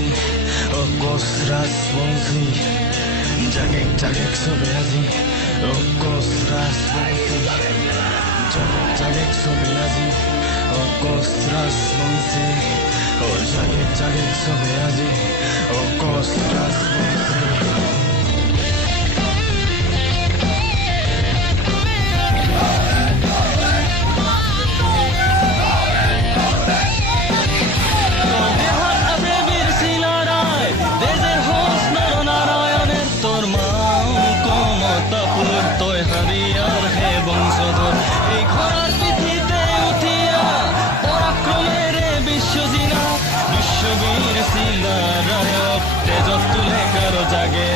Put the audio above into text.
আজি কসরাস বংশী জাগেক জাগেক সবে আজি কসরাস বংশী জাগেক জাগেক সবে আজি কসরাস বংশী জাগেক জাগেক সবে আজি কসরাস বংশী বংশধর এই ঘোড়ার পিঠিতে উঠিয়া পরাক্রমেরে বিশ্বজিনা বিশ্ববীর শিলা রায়ক তেজত তুলে কারো জাগে